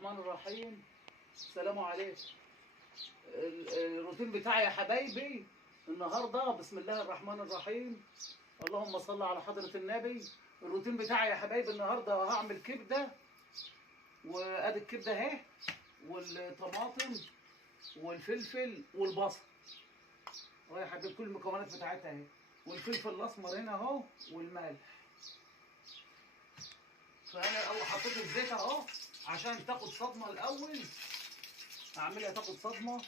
الرحمن الرحيم. السلام عليكم. الروتين بتاعي يا حبايبي النهارده بسم الله الرحمن الرحيم. اللهم صل على حضرة النبي. الروتين بتاعي يا حبايبي النهارده هعمل كبده، وادي الكبده اهي، والطماطم والفلفل والبصل اهو يا حبايبي، كل المكونات بتاعتها اهي، والفلفل الاسمر هنا اهو والملح. فانا اول حطيت الزيت اهو عشان تاخد صدمه الاول، اعملها تاخد صدمه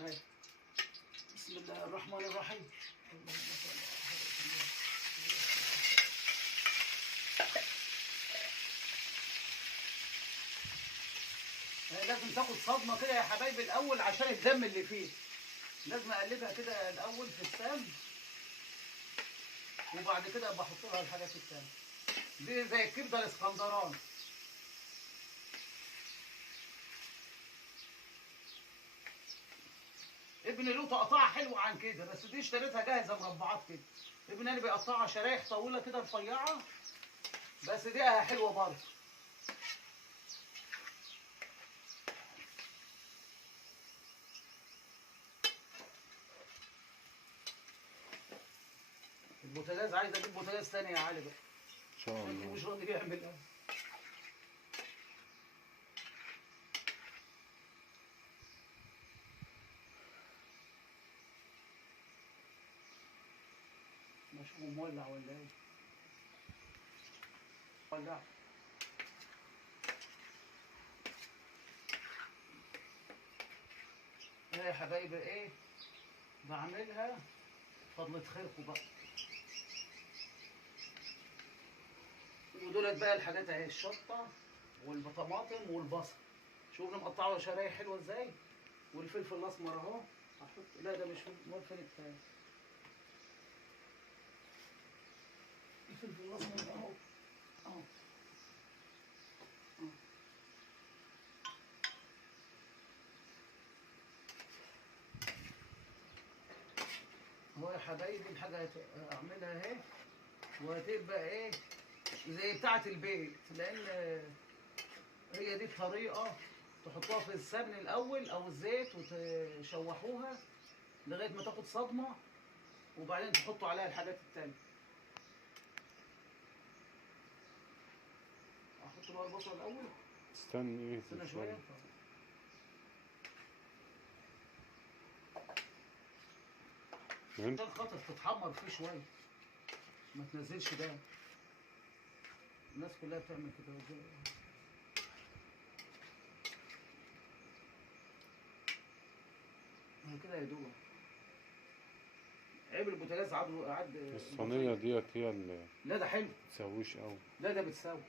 اهي. بسم الله الرحمن الرحيم. لازم تاخد صدمه كده يا حبايبي الاول عشان الدم اللي فيه، لازم اقلبها كده الاول في السمن، وبعد كده بحط لها الحاجات التانية دي زي الكبده الاسكندراني. ابني له تقطيعه حلوه عن كده، بس دي اشتريتها جاهزه مربعات كده. ابني انا بيقطعها شرايح طويله كده رفيعه، بس دي حلوه برضه. البوتاجاز عايز اجيب بوتاجاز تاني يا علي بقى ان شاء الله. مش راضي يعمل. مش مولع ولا ايه؟ ولع. ايه يا حبايبي ايه بعملها؟ فضلة خيركم بقى. ودولت بقى الحاجات اهي، الشطه والطماطم والبصل، شوف انا مقطعه شرايح حلوه ازاي، والفلفل الاسمر اهو احط. لا ده مش فلفل، فين التاني؟ الفلفل الاسمر اهو اهو اهو يا حبايبي. الحاجه اعملها اهي، وهتبقى ايه زي بتاعه البيت، لان هي دي الطريقه. تحطوها في السمن الاول او الزيت وتشوحوها لغايه ما تاخد صدمه، وبعدين تحطوا عليها الحاجات التانية. احط بقى البصل الاول. استنى استنى شويه عشان خاطر تتحمر فيه شويه، ما تنزلش ده. الناس كلها بتعمل كده ازاي؟ كده يا دوب. عيب البوتاجاز عد الصينية ديت هي اللي لا ده حلو، متسويش قوي. لا ده بتساوي.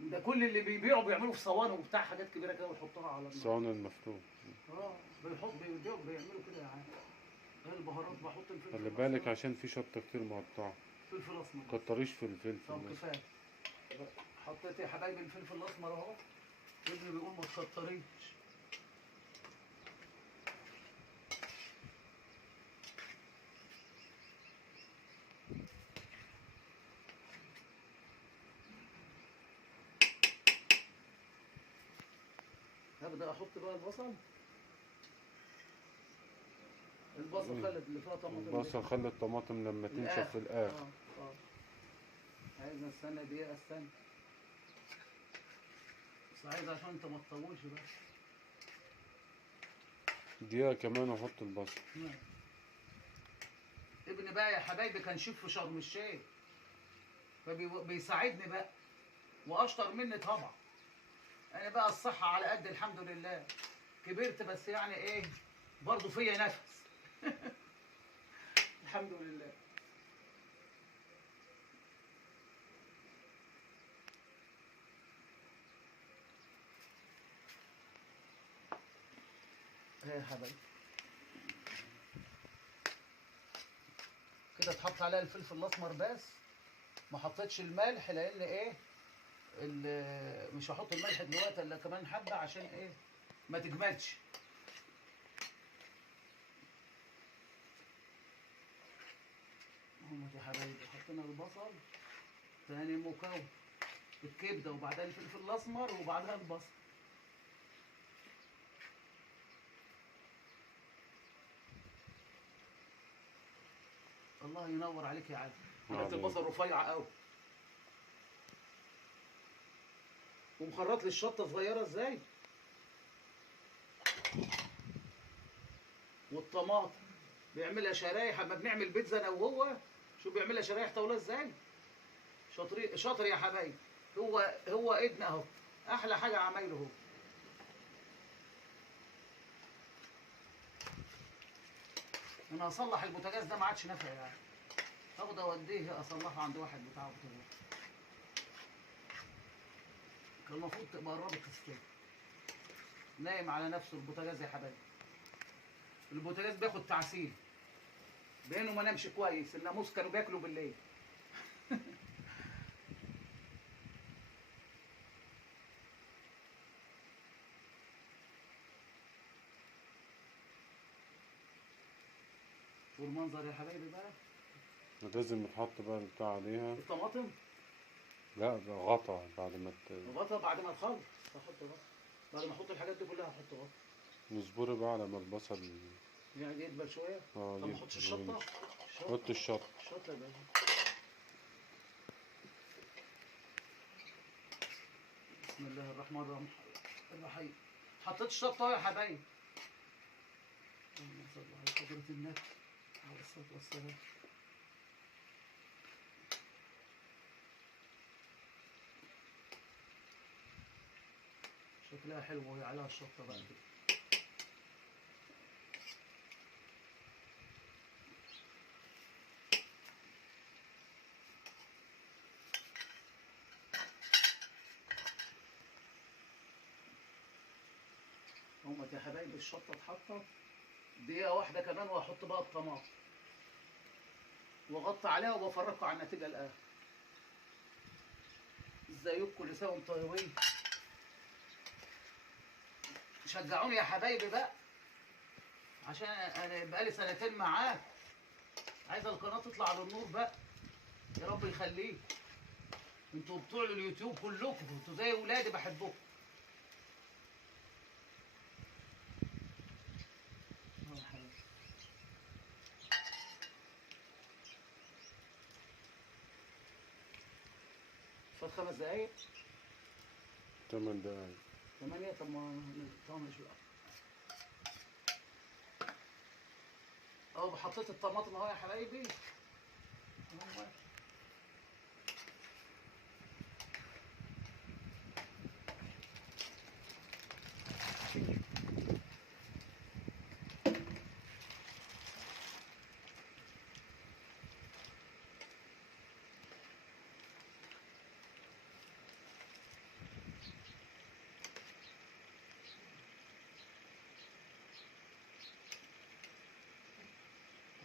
ده كل اللي بيبيعوا بيعملوا في صواني وبتاع حاجات كبيره كده ويحطوها على النار. الصواني المفتوح. بيعملوا كده يا عم. البهارات بحط الفلفل خلي بالك عشان في شطة كتير مقطعة. فلفل اسمر. كتريش في الفلفل. طب كفايه. حطيت يا حبايبي الفلفل الاسمر اهو. ابني بيقول ما تكتريش. هبدا احط بقى البصل. البصل خلت اللي فيها طماطم. البصل خلي الطماطم لما تنشف في الاخر. عايز استنى دقيقه، استنى بس عايز عشان انت ما تطولش بقى. دقيقة كمان واحط البصل. ابني بقى يا حبايبي كان شيف في شرم الشيخ، فبيساعدني بقى واشطر مني طبعا. انا بقى الصحه على قد الحمد لله، كبرت بس يعني ايه برضه فيا نفس. الحمد لله. ايه يا حبايبي كده اتحط عليها الفلفل الاسمر بس، ما حطيتش الملح لان ايه مش هحط الملح دلوقتي الا كمان حبه عشان ايه ما تجمدش. اهو يا حبايبي حطينا البصل تاني مكون. الكبده وبعدها الفلفل الاسمر وبعدها البصل. الله ينور عليك يا علي. عملت البصل رفيع قوي. ومخرط لي الشطه صغيره ازاي. والطماطم بيعملها شرايح. اما بنعمل بيتزا انا وهو شو بيعملها شرايح طاوله ازاي. شاطر يا حبايبي. هو ايدنا اهو. احلى حاجه عمايله هو. انا هصلح البوتاجاز ده ما عادش نافع يعني. هاخده اوديه اصلحه عند واحد بتاع بوتاجاز. كان المفروض تبقى قربت تستوي. نايم على نفسه البوتاجاز يا حبايبي. البوتاجاز بياخد تعسيل. بانه ما نامش كويس. الناموس كانوا بياكلوا بالليل. والمنظر يا حبايبي بقى. لازم يتحط بقى البتاع عليها. الطماطم. لا ده غطا بعد ما غطا بعد ما تخلص. هحط غطا. بعد ما احط الحاجات دي كلها هحط غطا. نصبر بقى على ما البصل يعني يدبل شويه. طب ما احطش الشطه. حط الشطه. الشطه يبقى. بسم الله الرحمن الرحيم. حطيت الشطه يا حبايبي. اللهم صل على حضرة النبي عليه الصلاة والسلام. شكلها حلو وهي عليها الشطة بقى كده. همت يا حبايبي الشطة اتحطت. دقيقة واحدة كمان وهحط بقى الطماطم. واغطي عليها وبفرجكم على النتيجة الآن. ازيكم كل سنة وانتم طيبين. شجعوني يا حبايبي بقى. عشان انا بقالي سنتين معاك. عايزة القناة تطلع على النور بقى. يا رب يخليك. انتوا بتوع اليوتيوب كلكم. انتوا زي ولادي بحبكم. فات 5 دقايق. 8 دقايق. 8. طب ما نطنش بقى. اهو حطيت الطماطم اهو يا حبايبي.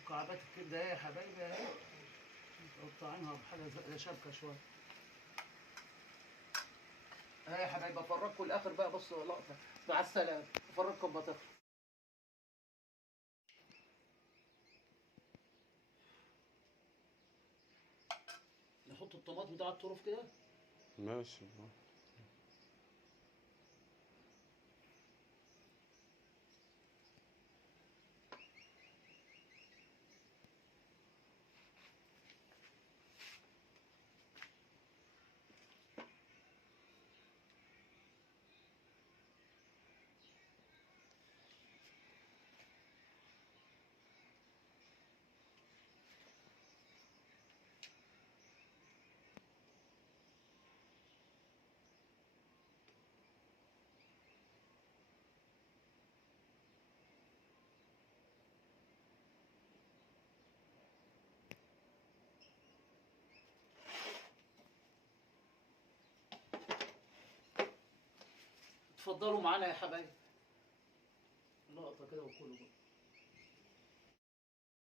مكعبات الكبده اهي يا حبايبي اهي. مقطعينها بحاجه شبكه شويه. اهي يا حبايبي افرجكم الاخر بقى. بصوا لقطه. مع السلامه. افرجكم بطاطا. نحط الطماطم ده على الطرف كده. ماشي. اتفضلوا معانا يا حبايبي. لقطه كده وكلوا بقى.